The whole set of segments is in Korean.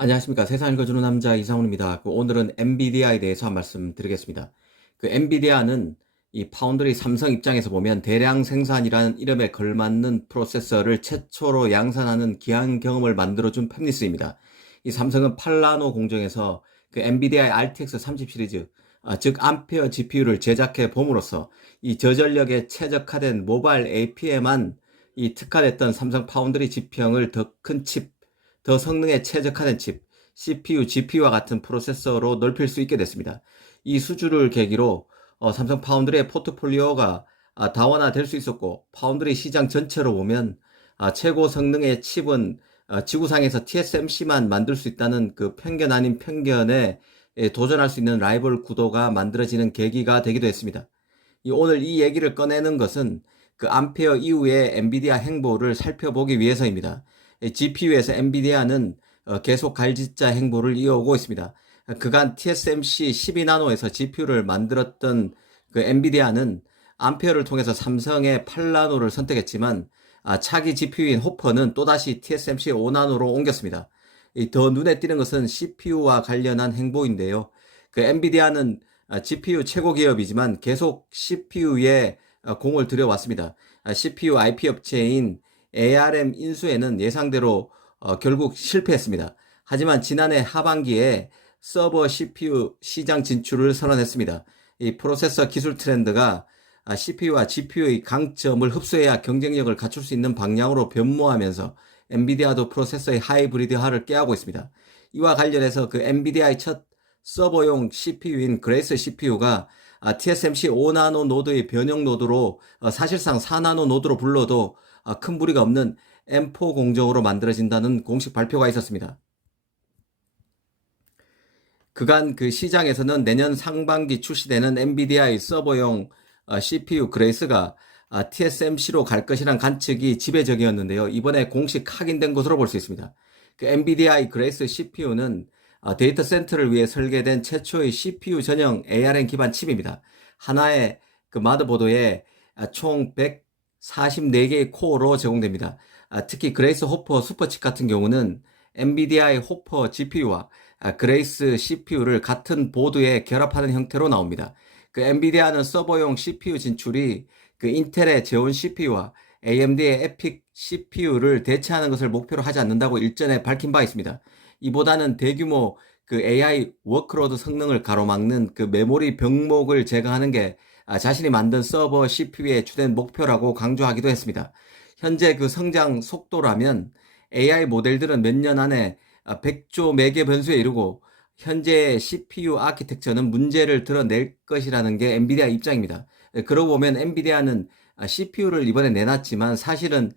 안녕하십니까. 세상 읽어주는 남자 이상훈입니다. 오늘은 엔비디아에 대해서 한 말씀 드리겠습니다. 엔비디아는 이 파운드리 삼성 입장에서 보면 대량 생산이라는 이름에 걸맞는 프로세서를 최초로 양산하는 귀한 경험을 만들어준 팹리스입니다. 이 삼성은 8나노 공정에서 엔비디아의 RTX 30 시리즈, 즉 암페어 GPU를 제작해 봄으로써 이 저전력에 최적화된 모바일 AP에만 이 특화됐던 삼성 파운드리 지평을 더 큰 칩, 더 성능에 최적화된 칩, CPU, GPU와 같은 프로세서로 넓힐 수 있게 됐습니다. 이 수주를 계기로 삼성 파운드리의 포트폴리오가 다원화될 수 있었고, 파운드리 시장 전체로 보면 최고 성능의 칩은 지구상에서 TSMC만 만들 수 있다는 그 편견 아닌 편견에 도전할 수 있는 라이벌 구도가 만들어지는 계기가 되기도 했습니다. 오늘 이 얘기를 꺼내는 것은 그 암페어 이후의 엔비디아 행보를 살펴보기 위해서입니다. GPU에서 엔비디아는 계속 갈짓자 행보를 이어오고 있습니다. 그간 TSMC 12나노에서 GPU를 만들었던 그 엔비디아는 암페어를 통해서 삼성의 8나노를 선택했지만 차기 GPU인 호퍼는 또다시 TSMC 5나노로 옮겼습니다. 더 눈에 띄는 것은 CPU와 관련한 행보인데요. 엔비디아는 GPU 최고 기업이지만 계속 CPU에 공을 들여왔습니다. CPU IP 업체인 ARM 인수에는 예상대로 결국 실패했습니다. 하지만 지난해 하반기에 서버 CPU 시장 진출을 선언했습니다. 이 프로세서 기술 트렌드가 CPU와 GPU의 강점을 흡수해야 경쟁력을 갖출 수 있는 방향으로 변모하면서 엔비디아도 프로세서의 하이브리드화를 꾀하고 있습니다. 이와 관련해서 엔비디아의 첫 서버용 CPU인 그레이스 CPU가 TSMC 5나노 노드의 변형 노드로 사실상 4나노 노드로 불러도 큰 무리가 없는 M4 공정으로 만들어진다는 공식 발표가 있었습니다. 그간 시장에서는 내년 상반기 출시되는 엔비디아의 서버용 CPU 그레이스가 TSMC로 갈 것이란 관측이 지배적이었는데요. 이번에 공식 확인된 것으로 볼 수 있습니다. 엔비디아의 그레이스 CPU는 데이터 센터를 위해 설계된 최초의 CPU 전용 ARM 기반 칩입니다. 하나의 마더보드에 총 144개의 코어로 제공됩니다. 특히 그레이스 호퍼 슈퍼칩 같은 경우는 엔비디아의 호퍼 GPU와 그레이스 CPU를 같은 보드에 결합하는 형태로 나옵니다. 엔비디아는 서버용 CPU 진출이 인텔의 제온 CPU와 AMD의 에픽 CPU를 대체하는 것을 목표로 하지 않는다고 일전에 밝힌 바 있습니다. 이보다는 대규모 AI 워크로드 성능을 가로막는 메모리 병목을 제거하는 게 자신이 만든 서버 CPU의 주된 목표라고 강조하기도 했습니다. 현재 성장 속도라면 AI 모델들은 몇 년 안에 100조 매개 변수에 이르고 현재의 CPU 아키텍처는 문제를 드러낼 것이라는 게 엔비디아 입장입니다. 그러고 보면 엔비디아는 CPU를 이번에 내놨지만 사실은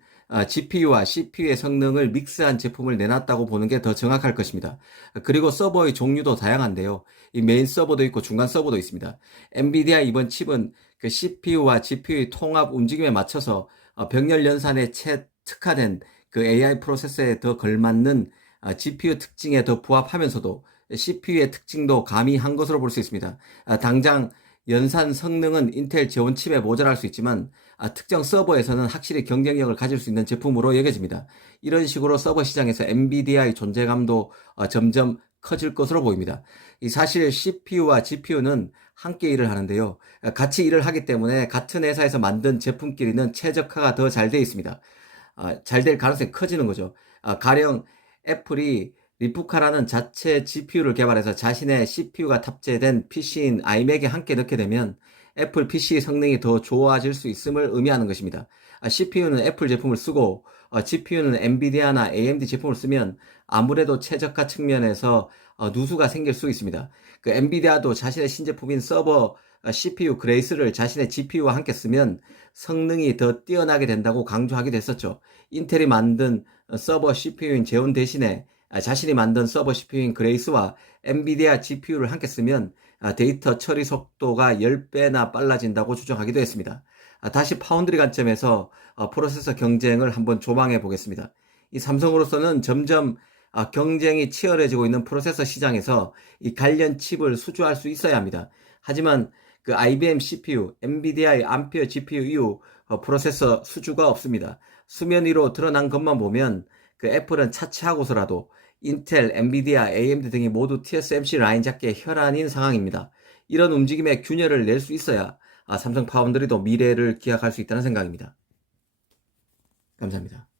GPU와 CPU의 성능을 믹스한 제품을 내놨다고 보는 게 더 정확할 것입니다. 그리고 서버의 종류도 다양한데요. 이 메인 서버도 있고 중간 서버도 있습니다. 엔비디아 이번 칩은 CPU와 GPU의 통합 움직임에 맞춰서 병렬 연산에 특화된 AI 프로세서에 더 걸맞는 GPU 특징에 더 부합하면서도 CPU의 특징도 가미한 것으로 볼 수 있습니다. 당장 연산 성능은 인텔 제온 칩에 모자랄 수 있지만 특정 서버에서는 확실히 경쟁력을 가질 수 있는 제품으로 여겨집니다. 이런 식으로 서버 시장에서 엔비디아의 존재감도 점점 커질 것으로 보입니다. 사실 CPU와 GPU는 함께 일을 하는데요. 같이 일을 하기 때문에 같은 회사에서 만든 제품끼리는 최적화가 더 잘 되어 있습니다. 잘 될 가능성이 커지는 거죠. 가령 애플이 리프카라는 자체 GPU를 개발해서 자신의 CPU가 탑재된 PC인 아이맥에 함께 넣게 되면 애플 PC 성능이 더 좋아질 수 있음을 의미하는 것입니다. CPU는 애플 제품을 쓰고 GPU는 엔비디아나 AMD 제품을 쓰면 아무래도 최저가 측면에서 누수가 생길 수 있습니다. 엔비디아도 자신의 신제품인 서버 CPU 그레이스를 자신의 GPU와 함께 쓰면 성능이 더 뛰어나게 된다고 강조하기도 했었죠. 인텔이 만든 서버 CPU인 제온 대신에 자신이 만든 서버 CPU인 그레이스와 엔비디아 GPU를 함께 쓰면 데이터 처리 속도가 10배나 빨라진다고 추정하기도 했습니다. 다시 파운드리 관점에서 프로세서 경쟁을 한번 조망해 보겠습니다. 이 삼성으로서는 점점 경쟁이 치열해지고 있는 프로세서 시장에서 이 관련 칩을 수주할 수 있어야 합니다. 하지만 IBM CPU, 엔비디아의 암페어 GPU 이후 프로세서 수주가 없습니다. 수면 위로 드러난 것만 보면 애플은 차치하고서라도 인텔, 엔비디아, AMD 등이 모두 TSMC 라인 잡기에 혈안인 상황입니다. 이런 움직임에 균열을 낼 수 있어야 삼성 파운드리도 미래를 기약할 수 있다는 생각입니다. 감사합니다.